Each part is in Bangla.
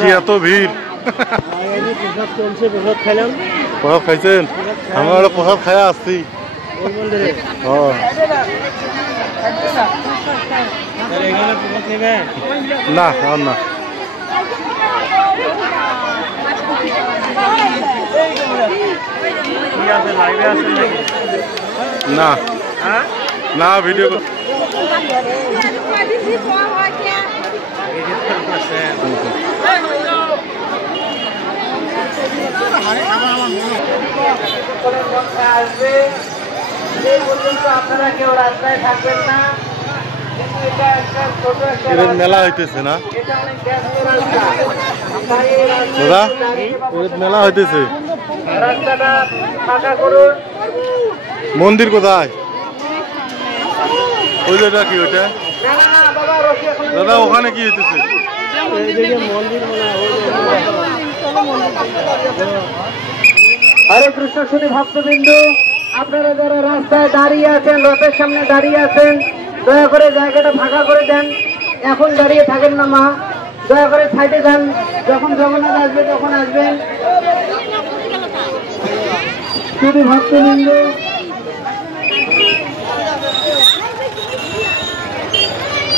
কি এত ভিড়? প্রসাদ খাইছেন? আমরা প্রসাদ খাই আসছি। না না না না ভিডিও মেলা হইতেছে না দাদা? মেলা হইতেছে। মন্দির কোথায়? ওই যেটা কি ওইটা দাদা? ওখানে কি হইতেছে? হরে কৃষ্ণ শুনি ভক্তবৃন্দ, আপনারা যারা রাস্তায় দাঁড়িয়ে আছেন, রথের সামনে দাঁড়িয়ে আছেন, দয়া করে জায়গাটা ফাঁকা করে দেন। এখন দাঁড়িয়ে থাকেন না মা, দয়া করে সাইডে যান। যখন জগন্নাথ আসবে তখন আসবেন। শুধু ভক্তবৃন্দ,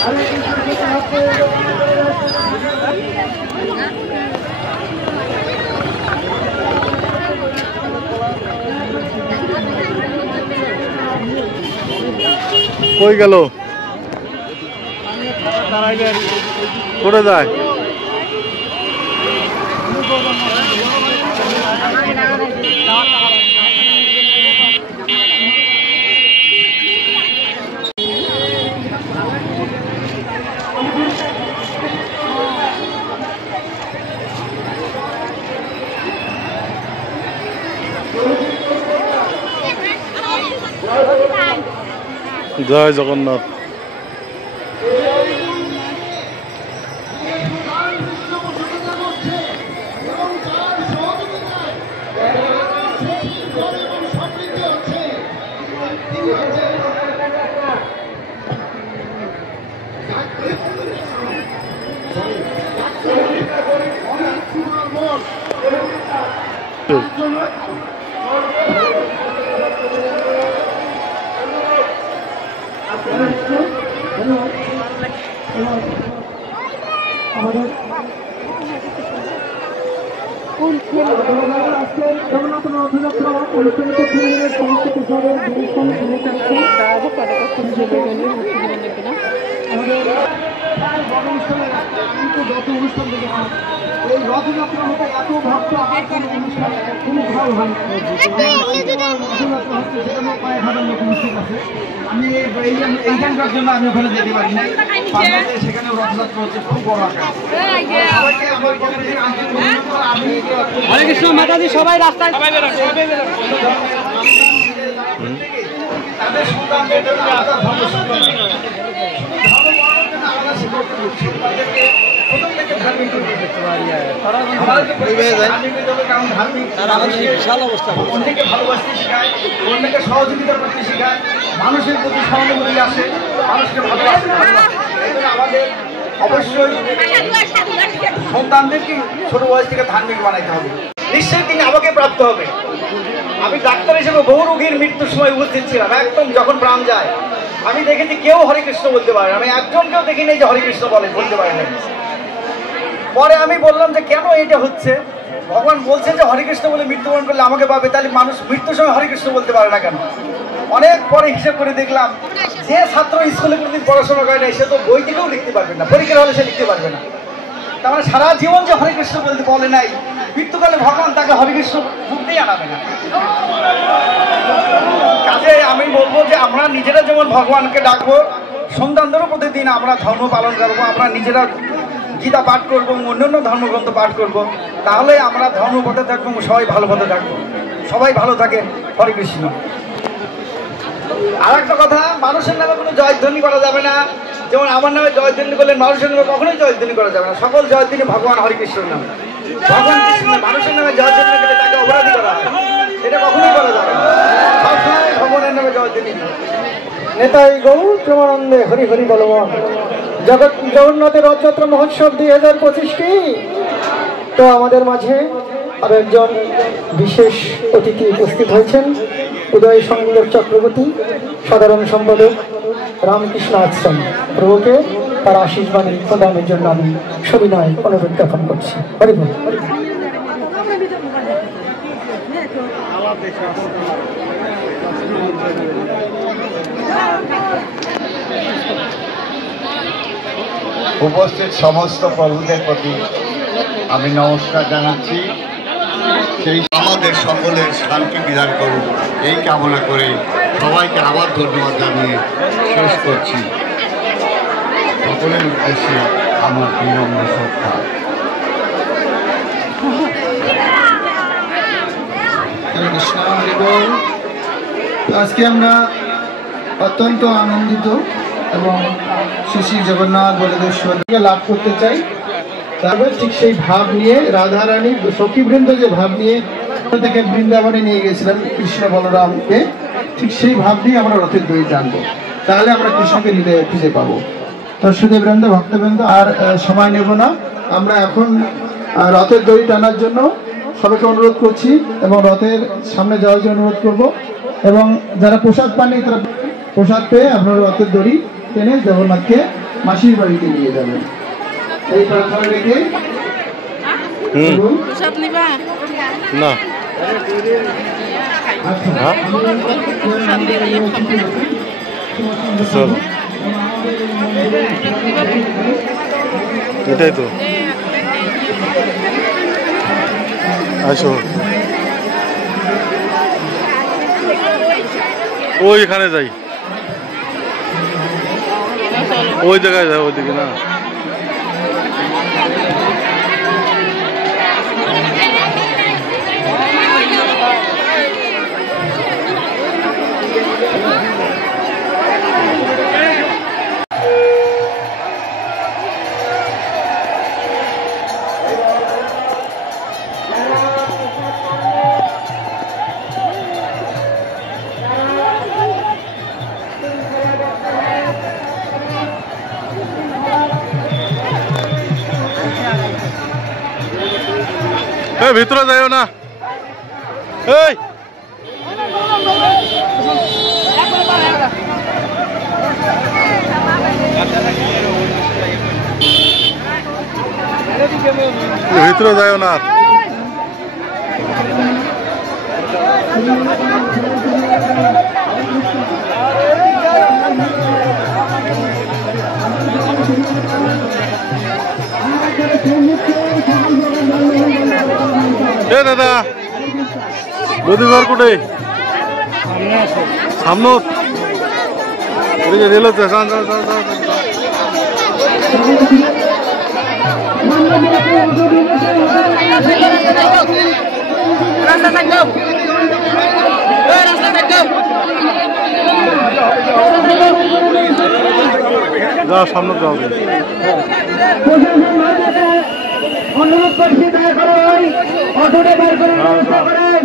হরে কৃষ্ণ শুনি ভক্তবৃন্দ, কই গেল? করে যায় জয় জগন্নাথ। রথযাত্রা হতে এত ভক্ত আমি এইখানকার জন্য আমি ওখানে যেতে পারি না। সেখানে রথযাত্রা হচ্ছে খুব বড় আকার। হরে কৃষ্ণ মাতাজি, সবাই রাস্তায় তাদের সন্তান বিশাল অবস্থা, অন্যকে ভালোবাসতে শেখায়, অন্যকে সহযোগিতা করতে শেখায়, মানুষের প্রতি সহানুভূতি আসে, মানুষকে ভালোবাসতে আমাদের অবশ্যই সন্তানদেরকে ছোট বয়স থেকে ধার্মিক বানাইতে হবে। নিশ্চয়ই তিনি আমাকে প্রাপ্ত হবে। আমি ডাক্তার হিসেবে বহু রোগীর মৃত্যুর সময় উপস্থিত ছিলাম। একদম যখন প্রাণ যায় আমি দেখেছি কেউ হরে কৃষ্ণ বলতে পারে না। আমি একজনকেও দেখিনি যে হরে কৃষ্ণ বলতে পারে না। পরে আমি বললাম যে কেন এটা হচ্ছে? ভগবান বলছে যে হরে কৃষ্ণ বলে মৃত্যুবরণ করলে আমাকে পাবে, তাহলে মানুষ মৃত্যুর সময় হরে কৃষ্ণ বলতে পারে না কেন? অনেক পরে হিসেব করে দেখলাম যে ছাত্র স্কুলে কোনোদিন পড়াশোনা করে নাই সে তো বই থেকেও লিখতে পারবে না, পরীক্ষার হলে সে লিখতে পারবে না। তার মানে সারা জীবন যে হরে কৃষ্ণ বলতে বলে নাই, মৃত্যুকালে ভগবান তাকে হরে কৃষ্ণ মুখতেই আনাবে না। কাজে আমি বলবো যে আমরা নিজেরা যেমন ভগবানকে ডাকবো, সন্তানদেরও প্রতিদিন আমরা ধর্ম পালন করবো, আমরা নিজেরা গীতা পাঠ করবো, অন্যান্য ধর্মগ্রন্থ পাঠ করবো, তাহলে আমরা ধর্মপথে থাকবো, সবাই ভালো পথে থাকবো। সবাই ভালো থাকেন। হরে কৃষ্ণ। আর একটা কথা, মানুষের নামে কোনো জয়ধ্বনি করা যাবে না। যেমন আমার নামে জয়ধ্বনি করলেন, মানুষের নামে কখনোই জয়ধ্বনি করা যাবে না। সকল জয়ধ্বনি ভগবান হরিকৃষ্ণের নামে। ভগবান কৃষ্ণ মানুষের নামে জয়ধ্বনি করলে তাকে অপরাধী করা হয়, এটা কখনোই করা যাবে না। সবসময় ভগবানের নামে জয়ধ্বনি। নেতাই গৌর প্রেমানন্দে হরি হরি বলবান। জগন্নাথের রথযাত্রা মহোৎসব 2025 কি তো আমাদের মাঝে আরো একজন বিশেষ অতিথি উপস্থিত হয়েছেন, উদয় সংযোগ চক্রবর্তী, সাধারণ সম্পাদক রামকৃষ্ণ আশ্রম। প্রভুকে তার আশীষ বাণী প্রদানের জন্য আমি সবিনয় অনুরোধ জ্ঞাপন করছি। হরি বল। উপস্থিত সমস্ত প্রভুদের প্রতি আমি নমস্কার জানাচ্ছি। সেই আমাদের সকলের শান্তি বিধান করুন এই কামনা করে সবাইকে আবার ধন্যবাদ জানিয়ে শেষ করছি। সকলের উদ্দেশ্যে আমার বিনম্র শ্রদ্ধা। আজকে আমরা অত্যন্ত আনন্দিত এবং শ্রী শ্রী জগন্নাথ বলদেশ্বরকে লাভ করতে চাই। তারপর ঠিক সেই ভাব নিয়ে রাধারানী সখীবৃন্দ যে ভাব নিয়ে থেকে বৃন্দাবনে নিয়ে গেছিলেন কৃষ্ণ বলরামকে, ঠিক সেই ভাব নিয়ে আমরা রথের দড়ি টানবো, তাহলে আমরা কৃষ্ণকে হৃদয়ে খুঁজে পাবো। দর্শকবৃন্দ, ভক্তবৃন্দ, আর সময় নেব না, আমরা এখন রথের দড়ি টানার জন্য সবাইকে অনুরোধ করছি এবং রথের সামনে যাওয়ার জন্য অনুরোধ করব। এবং যারা প্রসাদ পাননি তারা প্রসাদ পেয়ে আপনারা রথের দড়ি টেনে জগন্নাথকে মাসির বাড়িতে নিয়ে যাবেন, এই প্রার্থনা রেখে। না এটাই তো আসো, ওইখানে যাই, ওই জায়গায় যাই, ওইদিকে না। ভিতরে যাইও না, এই ভিতরে যাইও না। দাদা নদীঘর কোটে সামনে রেল হচ্ছে, যাও সামনে যাও। অনুরোধ করছি দয়া করে ওই অটোটা বের করে ব্যবস্থা করেন।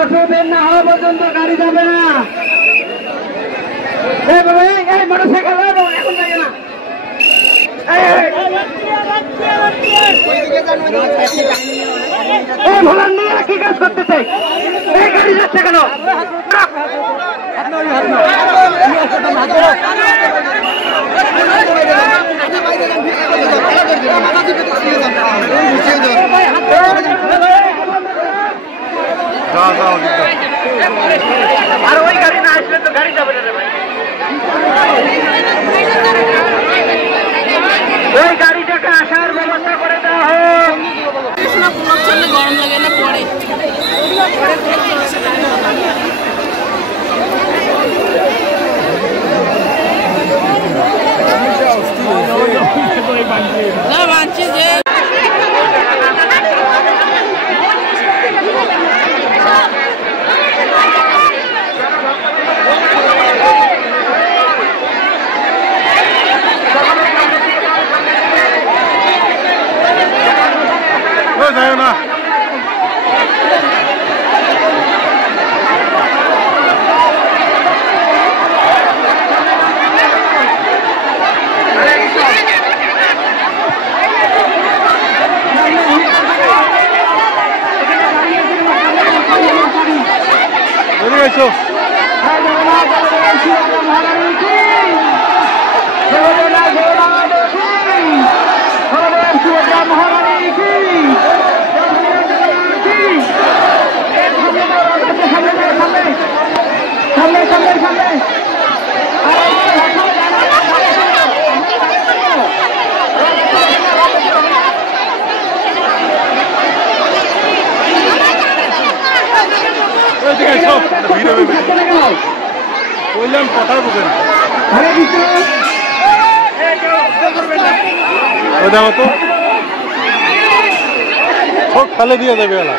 অটো বের না হওয়া পর্যন্ত গাড়ি যাবে না। এই মোটরসাইকেল এখন যাবে না। এই ভোলার নিয়ে কি কাজ করতেছে? এই গাড়ি যাচ্ছে কেন? আর ওই গাড়ি না আসলে তো গাড়ি যাবে না রে ভাই। ওই গাড়িটাকে আসার ব্যবস্থা করে দেওয়া হোক। গরম লাগে না পরে না বাঁচছে যে যাই না। Alex! বললাম কথাই বুঝে না। হরে কৃষ্ণ। ওই দেখো তো সব ফেলে দিয়ে দেবে এলা।